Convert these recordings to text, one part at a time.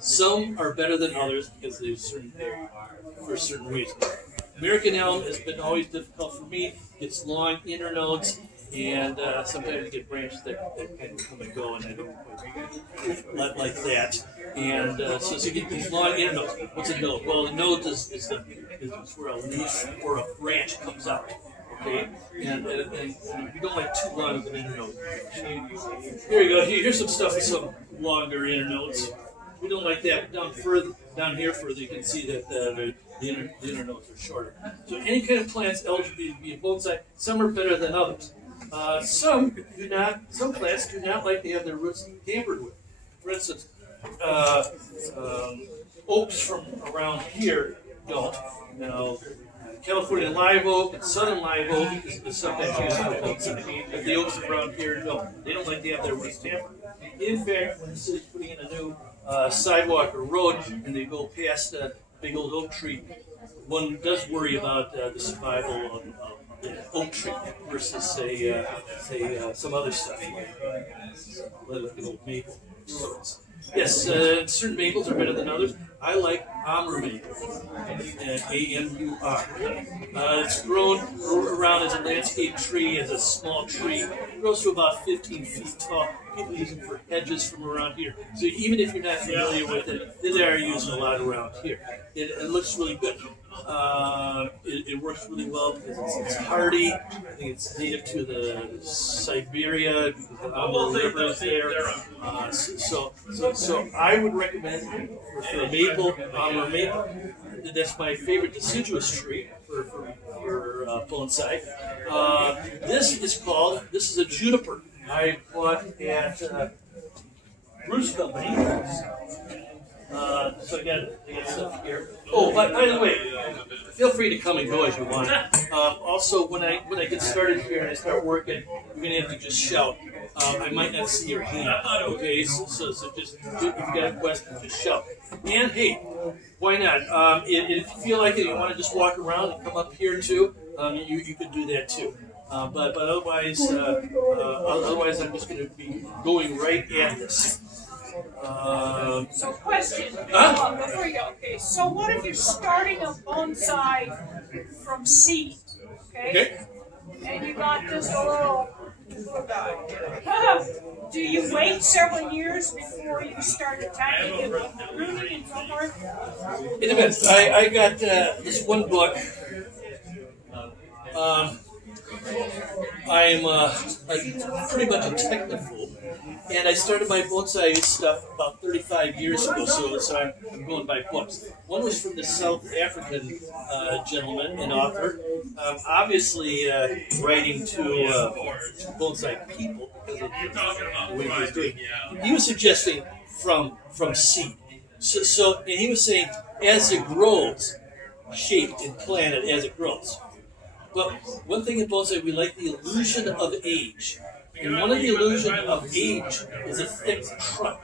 Some are better than others because for certain reasons. American elm has been always difficult for me. It's long internodes, and sometimes you get branches that kind of come and go, and I don't quite like that. And so you get these long internodes. What's a node? Well, a node is where a leaf or a branch comes out. Okay, and we don't like too long of an internode. Here you go. Here's some stuff with some longer internodes. We don't like that. Down here further, you can see that the internodes are shorter. So any kind of plants eligible to be in bonsai. Some are better than others. Some do not. Some plants do not like to have their roots tampered with. For instance, oaks from around here don't. Now, California live oak and southern live oak is sometimes used for bonsai, but the oaks around here don't. They don't like to have their roots tampered. In fact, when the city's putting in a new sidewalk or road and they go past a big old oak tree, one does worry about the survival of the oak tree versus, say some other stuff, like an old maple. Yes, certain maples are better than others. I like Amur maple, A-M-U-R. It's grown around as a landscape tree, as a small tree. It grows to about 15 feet tall. People use it for hedges from around here. So even if you're not familiar with it, they are used a lot around here. It looks really good. It works really well because it's hardy. I think it's native to the Siberia because the river is there. So I would recommend for a maple, Amur maple. That's my favorite deciduous tree for bonsai. This is a juniper. I bought at Bruce Company. So I got stuff here. Oh, by the way, feel free to come and go as you want. Also, when I get started here and I start working, you're gonna have to just shout. I might not see your hand. Okay, so just if you got a question, just shout. And hey, why not? If you feel like it, you want to just walk around and come up here too. You could do that too. But otherwise, I'm just going to be going right at this. So question, before you go, okay, so what if you're starting a bonsai from seed, okay? And you got just a little guy. Do you wait several years before you start attacking it with pruning and so forth? It depends. I got this one book. I'm pretty much a technophobe, and I started my bonsai stuff about 35 years ago, so I'm going by books. One was from the South African gentleman and author, obviously writing to bonsai people because of what he was doing. He was suggesting from seed. So and he was saying as it grows, shaped and planted as it grows. Well, one thing in bonsai, we like the illusion of age. And one of the illusions of age is a thick trunk.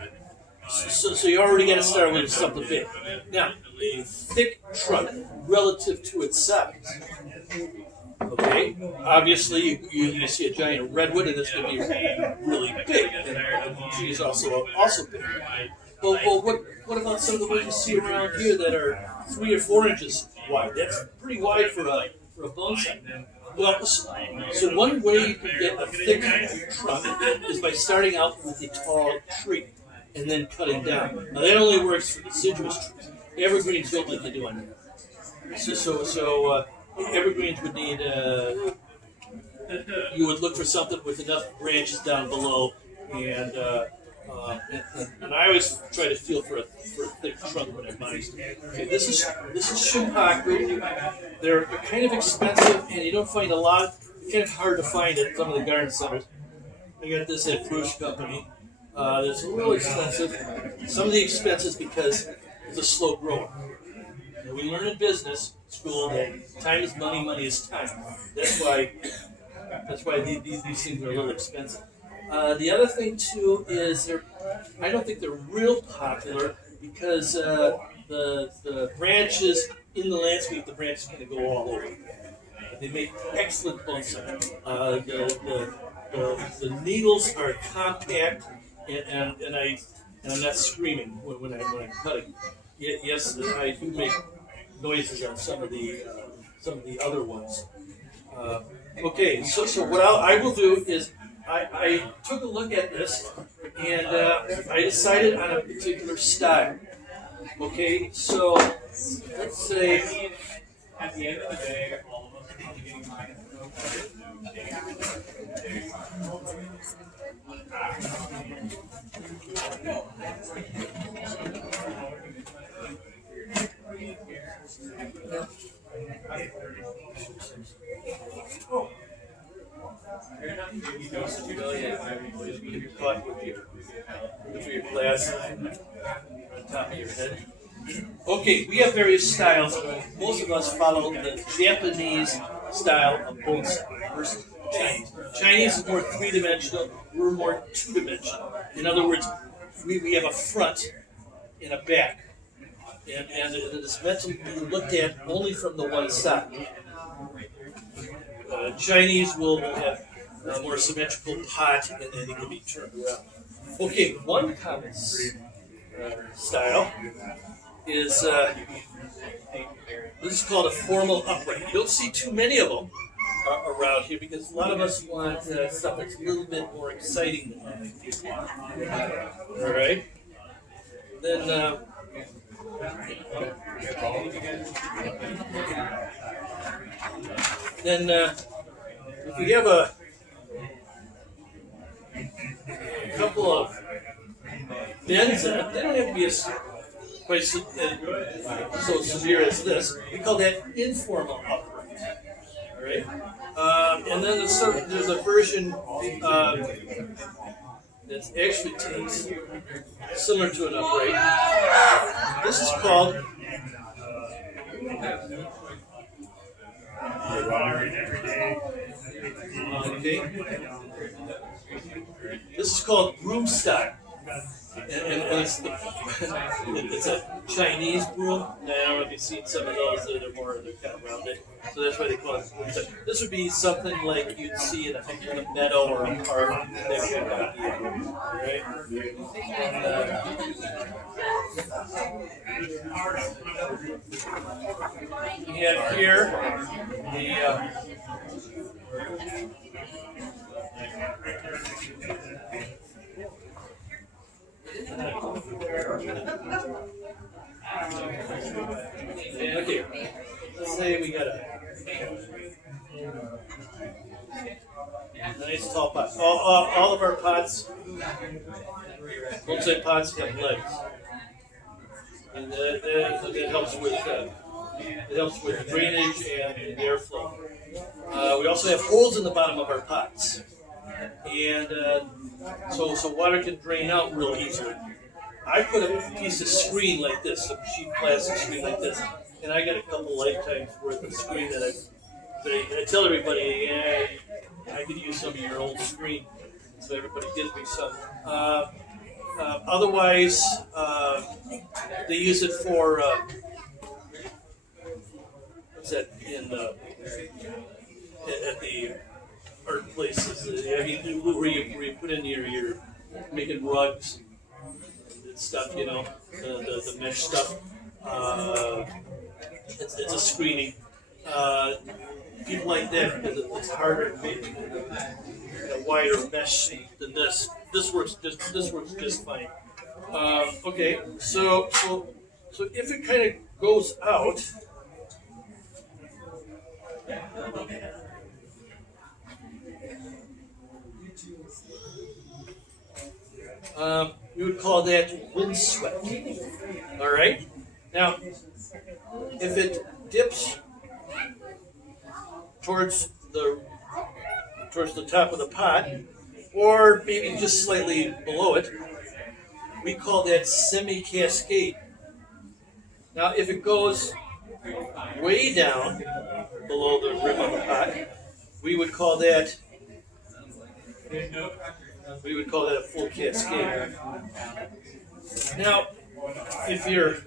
So you already got to start with something big. Now, a thick trunk relative to its size. Okay, obviously you see a giant redwood and it's going to be really big. And the tree is also big. Well, what about some of the ones you see around here that are 3 or 4 inches wide? That's pretty wide for a bonsai. Well, so one way you can get a thick trunk is by starting out with a tall tree and then cutting down. Now that only works for deciduous trees. Evergreens don't like to do on that. So evergreens would need you would look for something with enough branches down below, and I always try to feel for a thick trunk when I'm buying stuff. Okay, this is Shumhaku. They're kind of expensive, and you don't find a lot. It's kind of hard to find at some of the garden centers. I got this at Bruce Company. It's a little expensive. Some of the expenses because it's a slow grower. And we learn in business school that time is money, money is time. That's why these things are a little expensive. The other thing too is I don't think they're real popular because the branches in the landscape, the branches kind of go all over. They make excellent bonsai. The needles are compact, and and I'm not screaming when I'm cutting. Yes, I do make noises on some of the other ones. Uh, okay, so what I will do is I took a look at this and I decided on a particular style. Okay, so let's say at the end of the day, all of us are getting mine. You're caught with your glass on top of your head. Okay, we have various styles. Most of us follow the Japanese style of bonsai versus Chinese. Chinese is more three-dimensional. We're more two-dimensional. In other words, we have a front and a back, and it is meant to be looked at only from the one side. Chinese will have a more symmetrical pot, and then it can be turned around. Okay, one common style is this is called a formal upright. You don't see too many of them around here because a lot of us want stuff that's a little bit more exciting than that. All right. Then if we have a couple of bends in it, they don't have to be quite so severe as this. We call that informal upright. All right. And then there's a version that actually takes similar to an upright. This is called this is called broom style. And it's a Chinese broom. I don't know if you've seen some of those that are they're kind of rounded. So that's why they call it broom style. This would be something like you'd see in a meadow or a park. That kind of idea, right? We have here okay, let's say we got a nice tall pot. All of our pots, bonsai pots have legs, and that helps with drainage and airflow. We also have holes in the bottom of our pots, and so water can drain out real easily. I put a piece of screen like this, a cheap plastic screen like this, and I got a couple lifetimes worth of screen that I tell everybody, yeah, I could use some of your old screen, so everybody gives me some. Otherwise, they use it for what's that at the art places? I mean, where you put in you're making rugs and stuff, you know, the mesh stuff. It's a screening. People like that because it's harder to make a wider mesh than this. This works just fine. Okay, so if it kind of goes out. We would call that windswept. All right. Now, if it dips towards the top of the pot, or maybe just slightly below it, we call that semi-cascade. Now, if it goes way down below the rim of the pot, we would call that a full cascade. Now, if you're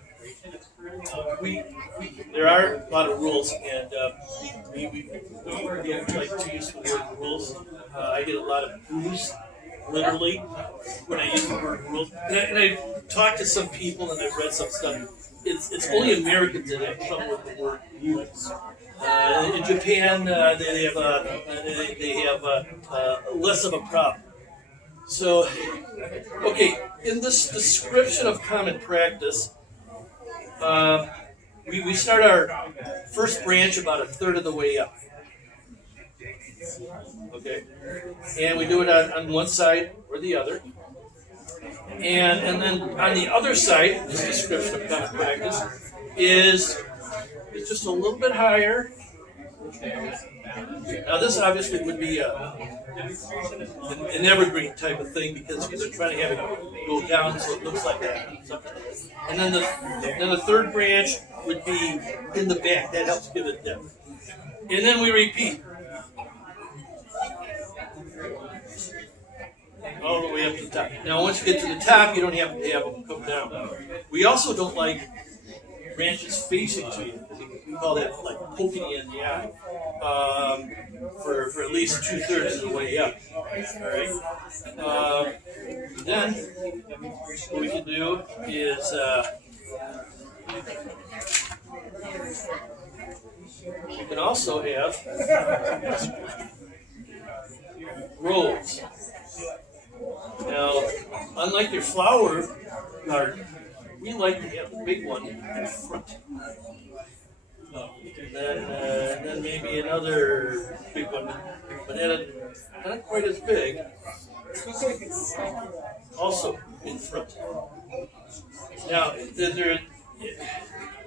there are a lot of rules, and we don't like to use the word rules. I get a lot of booze literally when I use the word world. And I talked to some people and I've read some stuff. It's only Americans that have trouble with the word roots. In Japan, they have less of a problem. So, okay, in this description of common practice, we start our first branch about a third of the way up. Okay, and we do it on one side or the other. And then on the other side, this description of common practice is just a little bit higher. Now this obviously would be an evergreen type of thing because they're trying to have it go down so it looks like that. And then the third branch would be in the back. That helps give it depth. And then we repeat. All the way up to the top. Now, once you get to the top, you don't have to have them come down. We also don't like branches facing to you. We call that like poking you in the eye for at least 2/3 of the way up. All right. Then what we can do is we can also have rows. Now, unlike your flower garden, we like to have the big one in front. Then maybe another big one, but not quite as big, also in front. Now,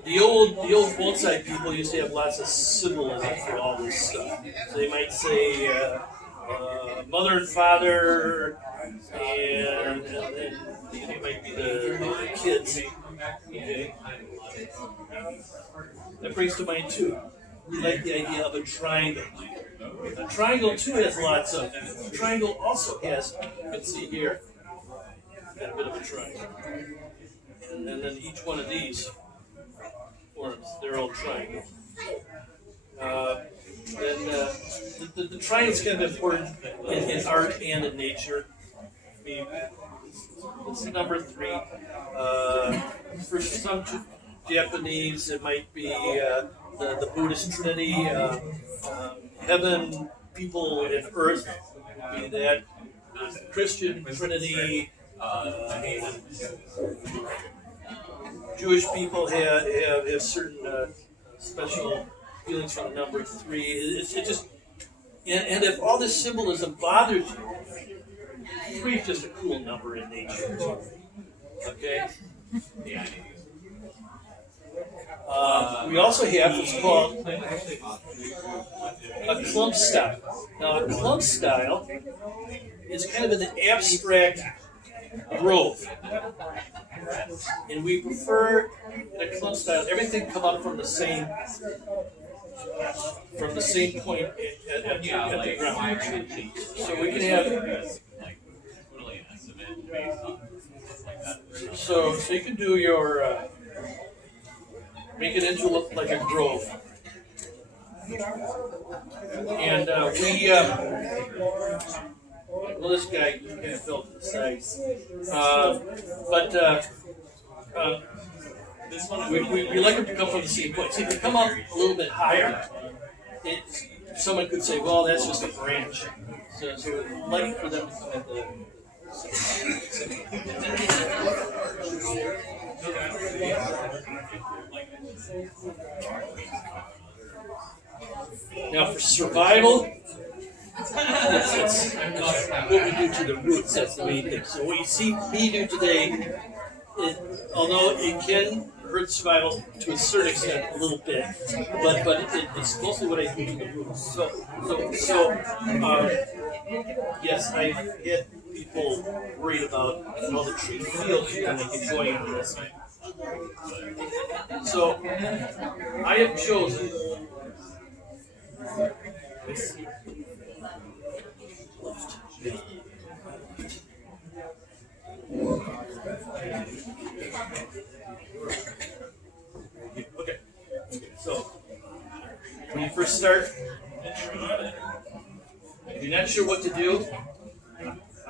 the old bonsai people used to have lots of symbolism for all this stuff. So they might say mother and father, and then it might be the kids. Okay. That brings to mind too. We like the idea of a triangle. A triangle too has lots of. A triangle also has. You can see here, got a bit of a triangle, and then each one of these forms their own triangle. The triangle is kind of important in art and in nature. I mean, it's number 3. For some Japanese, it might be the Buddhist Trinity, heaven, people, and earth would be that. Christian Trinity, Jewish people have certain special feelings for the number 3. It just and if all this symbolism bothers you, 3 is just a cool number in nature. Okay. We also have what's called a clump style. Now, a clump style is kind of an abstract growth, and we prefer in a clump style everything come up from the same point at the ground. So we can have. So you can do your make it into look like a grove, and well, this guy kind of fell to the side, we like them to come from the same point. So if you come up a little bit higher, someone could say, well, that's just a branch. So we'd like for them to come at the Now, for survival, that's what we do to the roots. That's the main thing. So what you see me do today, although it can hurt survival to a certain extent, a little bit, but it's mostly what I do to the roots. So yes, I've had people worried about how the tree feels when they get going into this. So I have chosen Okay, so when you first start, if you're not sure what to do,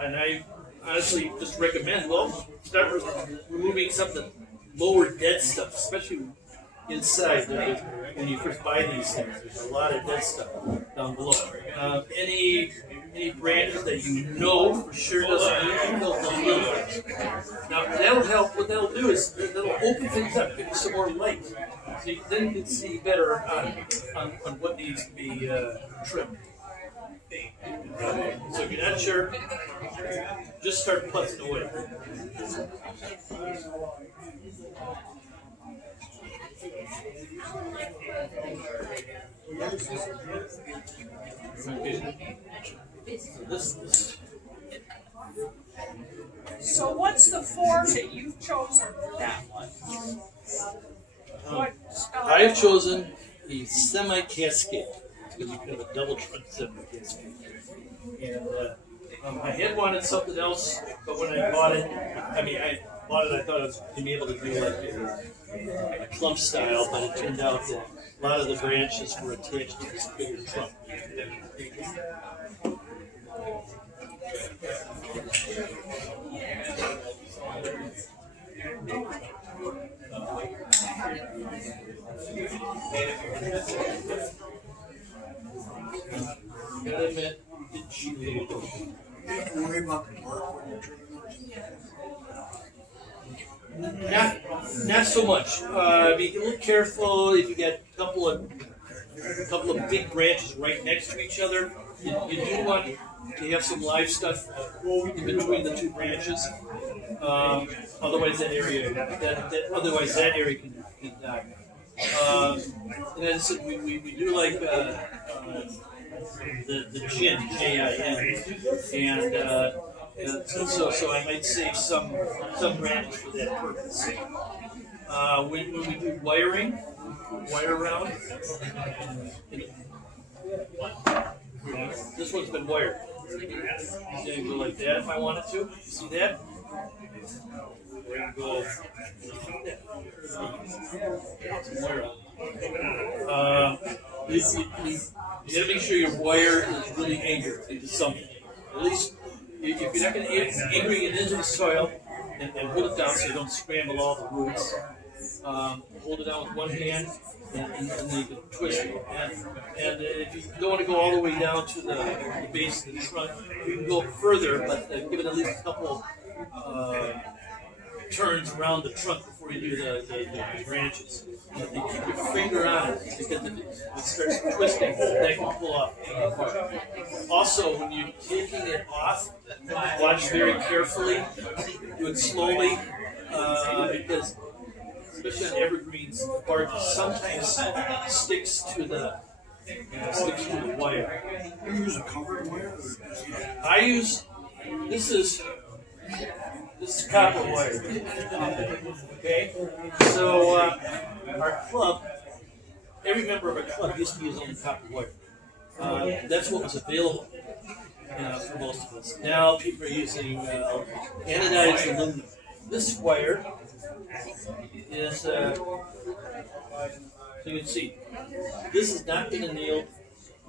and I honestly just recommend, well, start removing some of the lower dead stuff, especially inside. When you first buy these things, there's a lot of dead stuff down below. Any branches that you know for sure doesn't need those little things. Now that'll help. What that'll do is that'll open things up, give you some more light, so then you can see better on what needs to be trimmed. So if you're not sure, just start putzing away. So what's the form that you've chosen for that one? What style? I have chosen a semi-cascade. It's going to be kind of a double trunk semi-cascade. And I had wanted something else, but when I bought it, I thought I was going to be able to do like a clump style, but it turned out that a lot of the branches were attached to this bigger trunk. Gotta admit, it's cheap. Worry about the bark when you're trimming those? Not so much. Be a little careful if you get a couple of big branches right next to each other. You do want to have some live stuff in between the two branches. Otherwise, that area can die. And as I said, we do like the gin, Gin, and so I might save some branches for that purpose. When we do wiring, wire around. This one's been wired. So you go like that if I wanted to. See that? Or you go like that. You gotta make sure your wire is really anchored into something. At least if you're not going to anchor it into the soil and hold it down so you don't scramble all the roots. Hold it down with one hand and then you can twist it. And if you don't want to go all the way down to the base of the trunk, you can go further, but give it at least a couple turns around the trunk before you do the branches. And keep your finger on it because if it starts twisting, that can pull off. Also, when you're taking it off, watch very carefully. Do it slowly because, especially on evergreens, the bark sometimes sticks to the wire. You use a covered wire? This is copper wire. Okay? So our club, every member of our club used to use only copper wire. That's what was available for most of us. Now people are using anodized aluminum. This wire is, so you can see, this has not been annealed.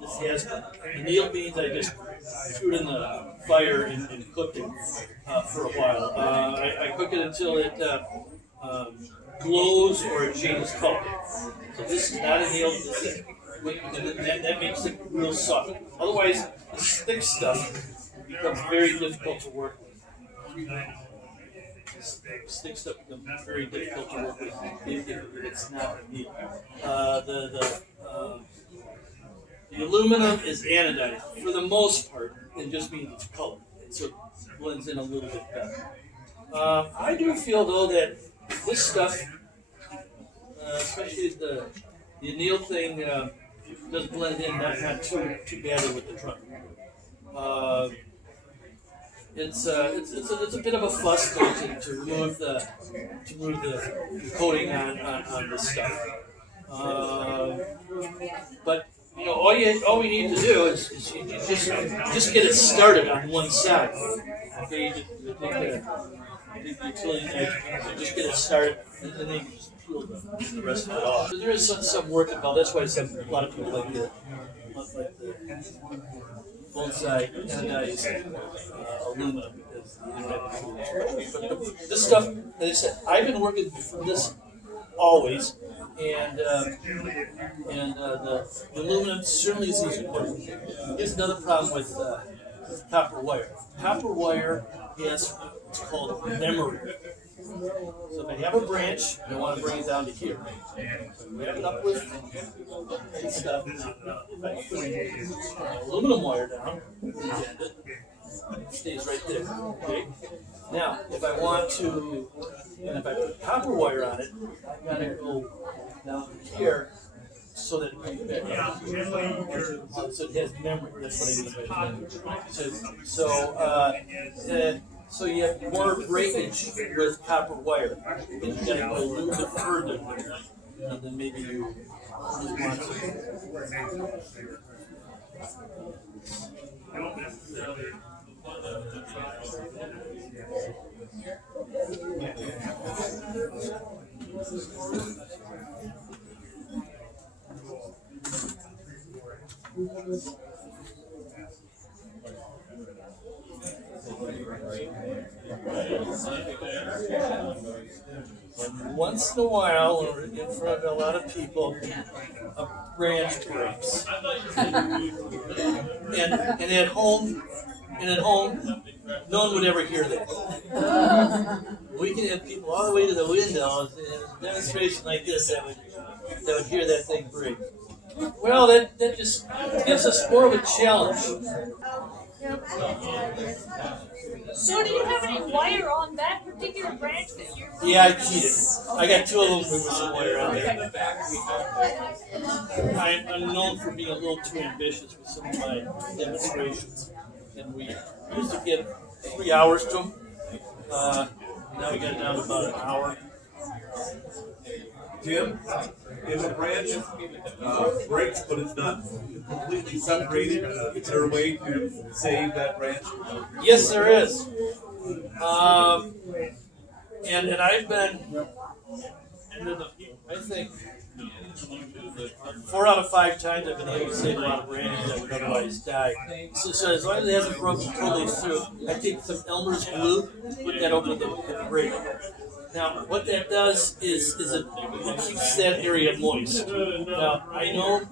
This has been. Annealed means I just threw it in the fire and cooked it for a while. I cook it until it glows or it changes color. So this is not annealed. That makes it real soft. Otherwise, this thick stuff becomes very difficult to work with. Thick stuff becomes very difficult to work with if it's not annealed. The aluminum is anodized. For the most part, it just means it's colored, so it blends in a little bit better. I do feel, though, that this stuff, especially the annealed thing, does blend in not too badly with the trunk. It's a bit of a fuss though, to remove the coating on this stuff. But you know, all we need to do is you just get it started on one side. Okay, you take the utility knife and just get it started, and then you can just peel the rest of it off. So there is some work involved. That's why a lot of people like the bonsai anodized aluminum because the internet but this stuff, as I said, I've been working from this always, and the aluminum certainly is easy to work with. Here's another problem with copper wire. Copper wire has what's called memory. So if I have a branch, I want to bring it down to here. Wrap it up with stuff. If I put aluminum wire down, bend it, it stays right there. Okay. Now, if I want to, and if I put copper wire on it, I've got to go down here so that so it has memory. That's what I mean by memory. So you have more breakage with copper wire, and you got to go a little bit further than maybe you want to. Once in a while, or in front of a lot of people, a branch breaks. And at home, no one would ever hear that. We can have people all the way to the window in a demonstration like this that would hear that thing break. Well, that just gives us more of a challenge. So do you have any wire on that particular branch that you're... Yeah, I cheated. I got two of them with some wire on there. I'm known for being a little too ambitious with some of my demonstrations. And we used to get 3 hours to them. Now we got it down to about an hour. Tim, if a branch breaks but it's not completely separated, is there a way to save that branch? Yes, there is. And I've been, I think, 4 out of 5 times I've been able to save a lot of branches that would otherwise die. So as long as it hasn't broken totally through, I take some Elmer's glue, put that over the break. Now, what that does is it keeps that area moist. Now, I know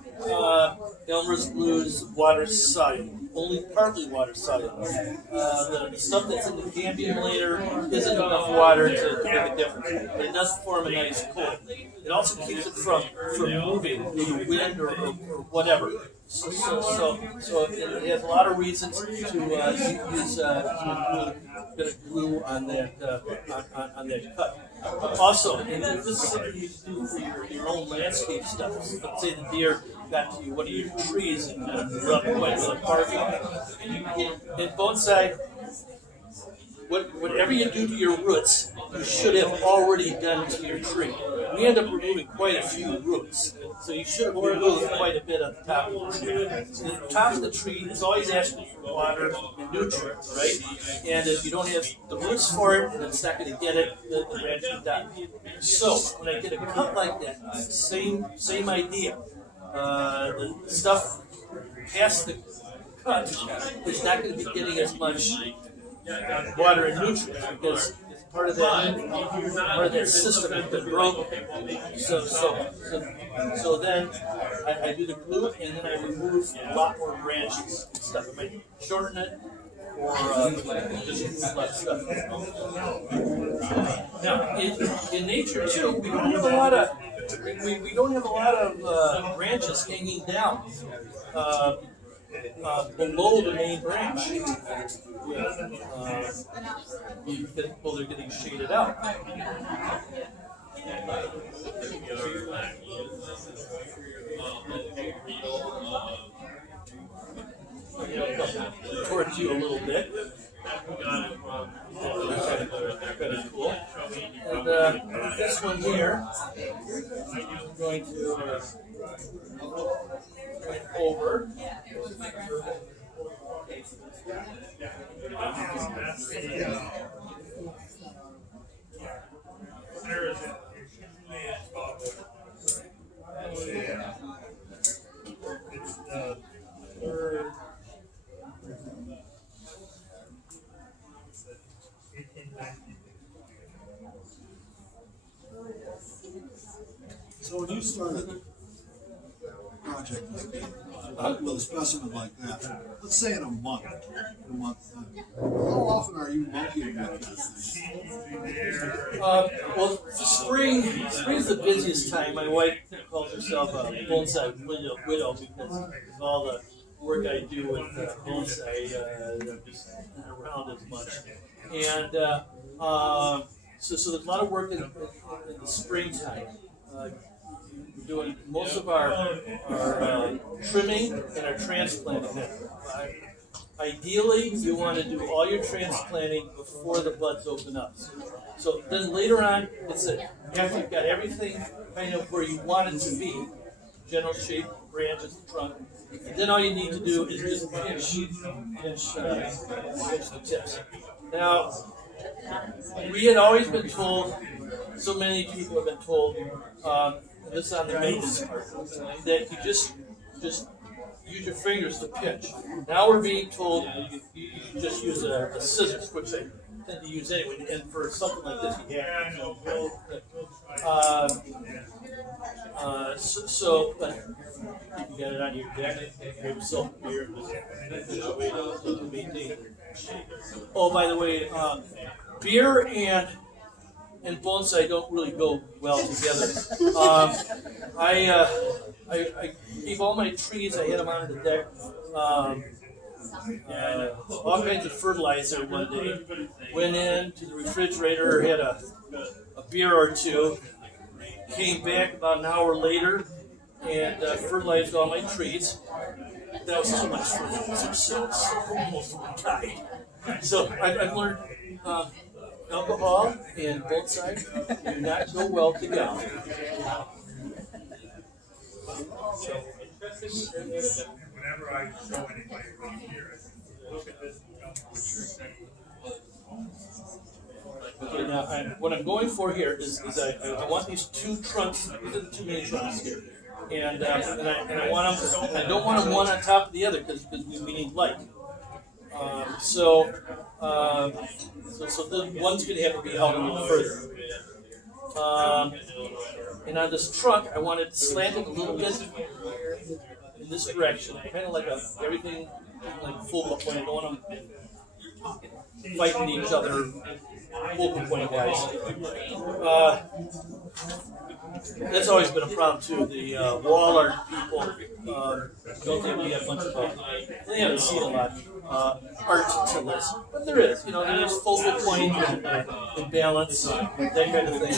Elmer's glue is water soluble, only partly water soluble. The stuff that's in the deambulator isn't enough water to make a difference, but it does form a nice coat. It also keeps it from moving through the wind or whatever. So it has a lot of reasons to use a bit of glue on that cut. Also, and this is something you do for your own landscape stuff. Let's say the deer got to one of your trees and rubbed quite a bit of bark on it. In bonsai, whatever you do to your roots, you should have already done to your tree. We end up removing quite a few roots, so you should have removed quite a bit at the top of the tree. So the top of the tree is always asking for water and nutrients, right? And if you don't have the roots for it, then it's not going to get it, the branch will die. So when I get a cut like that, same idea. The stuff past the cut is not going to be getting as much water and nutrients because it's part of that system has been broken. So then I do the glue and then I remove a lot more branches and stuff. I might shorten it or just remove less stuff. Now in nature too, we don't have a lot of branches hanging down. Below the main branch, they're getting shaded out. Towards you a little bit. Kind of cool. And this one here, I'm going to over. So when you started a project like that, with a specimen like that, let's say in a month, how often are you monkeying with this thing? Well, spring's the busiest time. My wife calls herself a bonsai widow because of all the work I do with bonsai. I'm just not around as much. And so there's a lot of work in the springtime. We're doing most of our trimming and our transplanting. Ideally, you want to do all your transplanting before the buds open up. So then later on, after you've got everything kind of where you want it to be, general shape, branches, trunk, then all you need to do is just pinch the tips. Now, we had always been told, so many people have been told, this is on the maintenance part, that you just use your fingers to pinch. Now we're being told you just use a scissors, which I tend to use anyway, and for something like this, you have to but you got it on your deck, grab yourself a beer, just maintain. Oh, by the way, beer and bonsai don't really go well together. I gave all my trees, I had them on the deck, all kinds of fertilizer one day. Went into the refrigerator, had a beer or two, came back about an hour later, and fertilized all my trees. That was too much fertilizer, so most of them died. So I've learned alcohol and bonsai do not go well together. Whenever I show anybody around here, I say, look at this and tell me what you're saying. Okay, now what I'm going for here is I want these two trunks. These are the two main trunks here, and I want them. I don't want them one on top of the other because we need light. So the one's going to have to be out a little further. And on this trunk, I want it slanted a little bit in this direction, kind of like everything like focal point. I don't want them fighting each other focal point wise. That's always been a problem too. The wall art people don't think we have much of they haven't seen a lot art to this, but there is. There's focal point and balance, that kind of thing.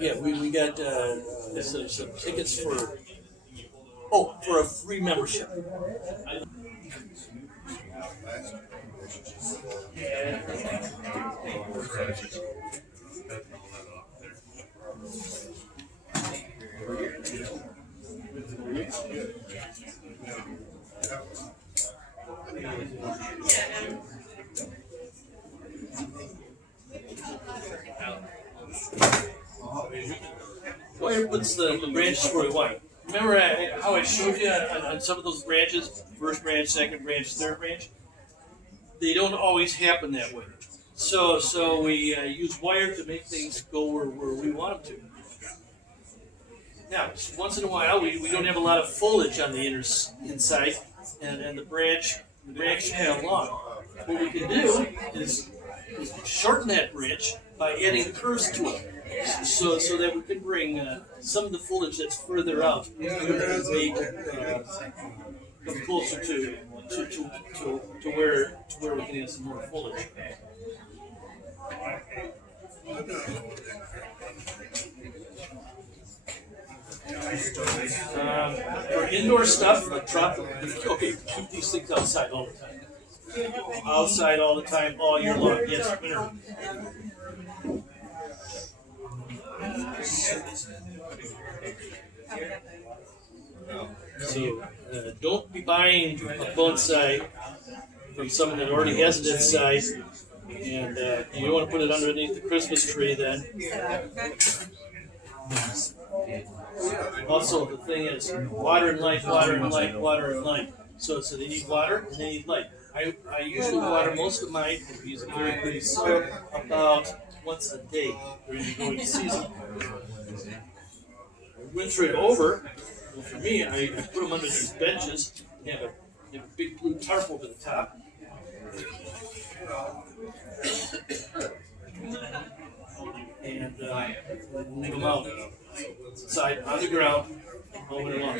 Yeah, we got some tickets for a free membership. Where puts the branches where we want. Remember how I showed you on some of those branches, first branch, second branch, third branch? They don't always happen that way. So we use wire to make things go where we want them to. Now, once in a while, we don't have a lot of foliage on the inside, and the branch is kind of long. What we can do is shorten that branch by adding curves to it. So that we can bring some of the foliage that's further out and come closer to where we can add some more foliage. For indoor stuff, keep these things outside all the time. Outside all the time, all year long. Yes, winter. So don't be buying a bonsai from someone that already has it inside, and you don't want to put it underneath the Christmas tree then. Also, the thing is, water and light, water and light, water and light. So they need water and they need light. I usually water most of mine, if you use a very pretty soil, about once a day during the growing season. Winter it over, well, for me, I put them under these benches. They have a big blue tarp over the top. And leave them out outside on the ground all winter long.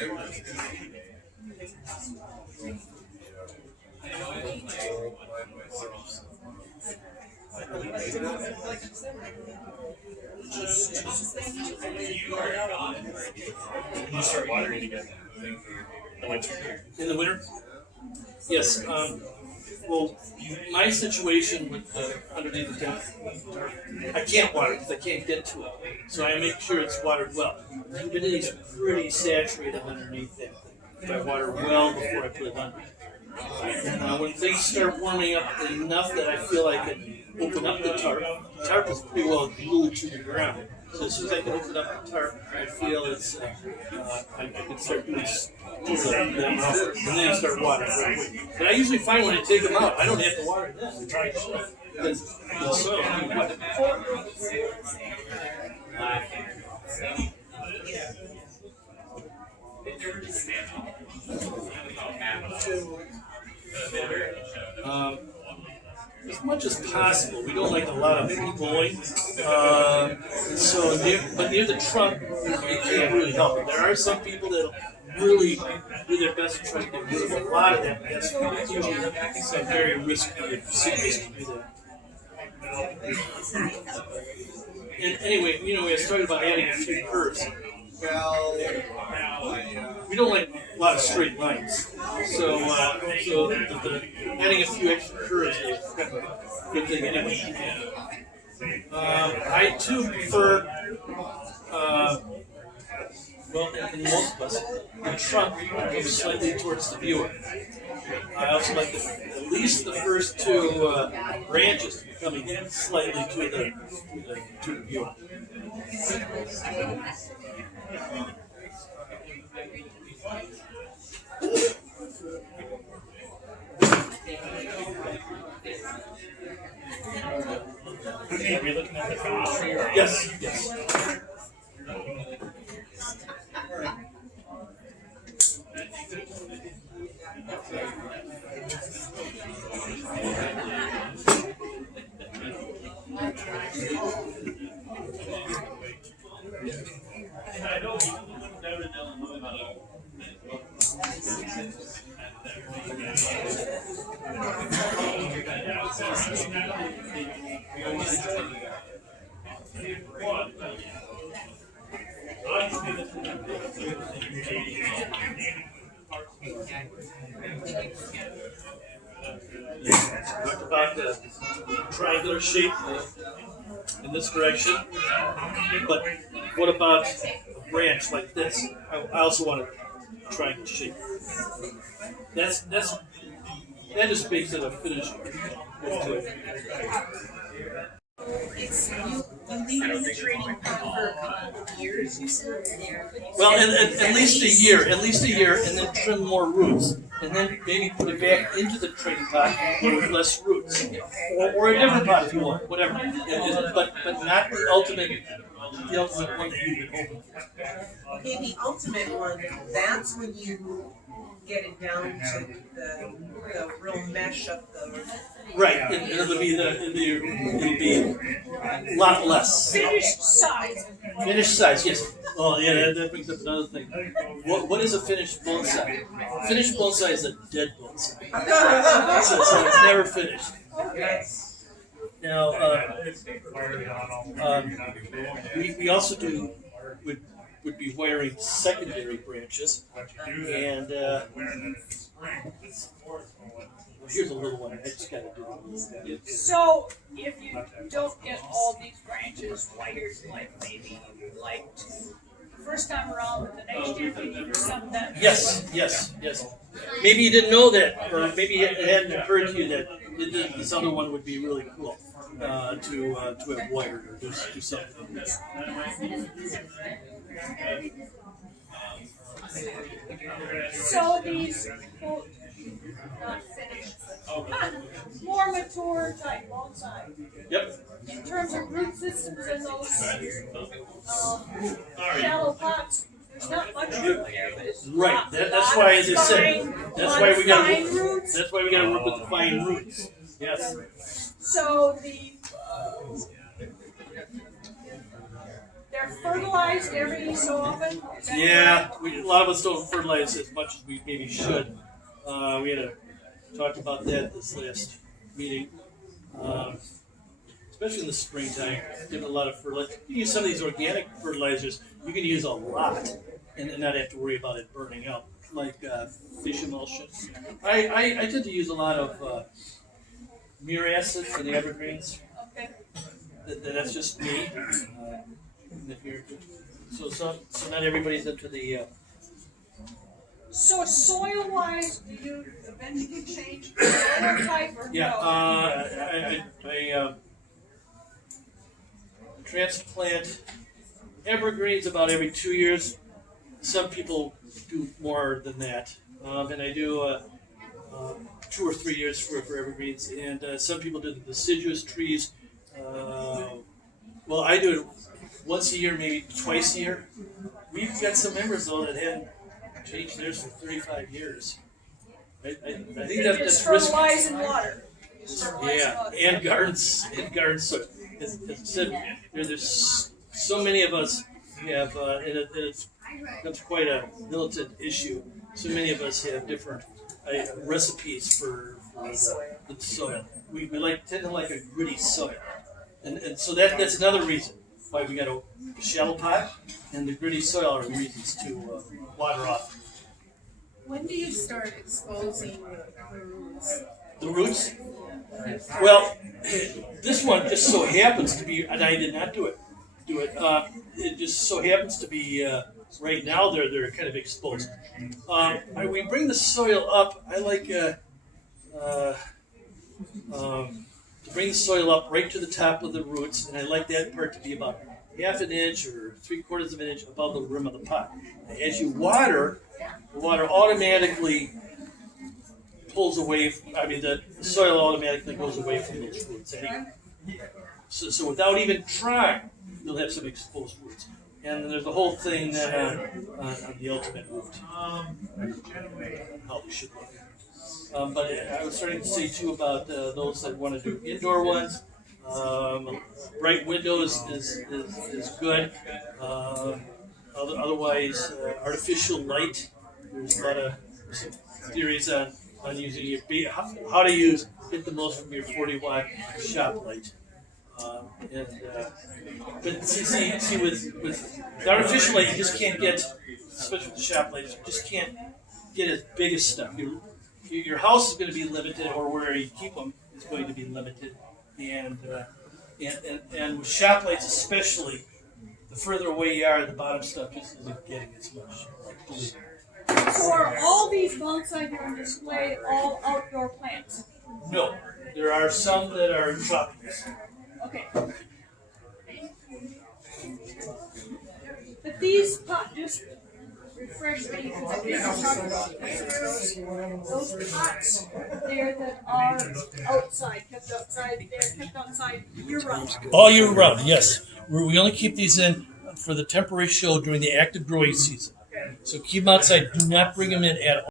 You start watering again in the winter. In the winter? Yes. Well, my situation with underneath the tent, I can't water because I can't get to it. So I make sure it's watered well. Humidity's pretty saturated underneath that. If I water well before I put it under. When things start warming up enough that I feel I can open up the tarp is pretty well glued to the ground. So as soon as I can open up the tarp, I feel it's I can start doing and then I start watering right away. But I usually find when I take them out, I don't have to water them. Because the soil is wet. As much as possible. We don't like a lot of blowing. But near the trunk, you can't really help it. There are some people that really do their best to try to get rid of a lot of that mess. It's usually very risky and serious to do that. And anyway, we started about adding a few curves. We don't like a lot of straight lines, so adding a few extra curves is kind of a good thing anyway. I too prefer, in most of us, the trunk goes slightly towards the viewer. I also like at least the first two branches coming in slightly to the viewer. Are we looking at the finished tree? Yes, yes. Talked about the triangular shape in this direction, but what about a branch like this? I also want a triangle shape. That just makes it a finished look to it. It's you leave it in the training pot for a couple of years, you said? Well, at least a year, and then trim more roots, and then maybe put it back into the training pot with less roots, or a different pot if you want, whatever. But not the ultimate one that you've been hoping for. Okay, the ultimate one, that's when you get it down to the real mesh of the. Right, and it'll be a lot less. Finished size. Finished size, yes. Oh yeah, that brings up another thing. What is a finished bonsai? A finished bonsai is a dead bonsai. So it's never finished. Now, we also would be wiring secondary branches, and here's a little one. I just got to do it. So if you don't get all these branches wired like maybe you like to the first time around, but the next year maybe you do some of that. Yes. Maybe you didn't know that, or maybe it hadn't occurred to you that this other one would be really cool. to have wired or do something. So these, quote, not finished, more mature type bonsai. Yep. In terms of root systems in those shallow pots, there's not much root there, but it's Right. That's lot why, of as I said, fine- that's lot why of we got fine to roots. that's why we got to work with the fine roots. Yes. So they're fertilized every so often? Is that Yeah, correct? a lot of us don't fertilize as much as we maybe should. We had to talk about that this last meeting, especially in the springtime. Giving a lot of fertilizer. You use some of these organic fertilizers, you can use a lot and not have to worry about it burning out, like fish emulsion. I tend to use a lot of muric acid for the evergreens. Okay. That's just me. If you're, so not everybody's into the. So soil-wise, do you eventually change the soil type or Yeah, no? I transplant evergreens about every 2 years. Some people do more than that, and I do 2 or 3 years for evergreens. And some people do the deciduous trees. Well, I do it once a year, maybe twice a year. We've got some members though that hadn't changed theirs for 35 years. I think They that's just risky. fertilize in water. Just fertilize in Yeah, water. and gardens. So, as I said, there's so many of us have, and it's quite a militant issue. So many of us have different recipes for the soil. We tend to like a gritty soil, and so that's another reason why we got a shallow pot, and the gritty soil are reasons to water off. When do you start exposing the roots? The roots? Well, this one just so happens to be, and I did not do it. It just so happens to be right now. They're kind of exposed. We bring the soil up. I like to bring the soil up right to the top of the roots, and I like that part to be about half an inch or 3/4 of an inch above the rim of the pot. As you water, the water automatically pulls away. The soil automatically goes away from those roots. So without even trying, you'll have some exposed roots. And then there's the whole thing then on the ultimate root, how they should look. But I was starting to say too about those that want to do indoor ones. Bright windows is good. Otherwise, artificial light. There's a lot of theories on using your how to get the most from your 40-watt shop light. But see with the artificial light, you just can't get, especially with the shop lights, you just can't get as big as stuff. Your house is going to be limited, or where you keep them is going to be limited, and with shop lights especially, the further away you are, the bottom stuff just isn't getting as much. So are all these bonsai here on display all outdoor plants? No, there are some that are tropics. Okay. But these just refresh me because I think I'm talking about those pots there that are outside, kept outside, they're kept outside year round. All year round, yes. We only keep these in for the temporary show during the active growing season. So keep them outside. Do not bring them in at all.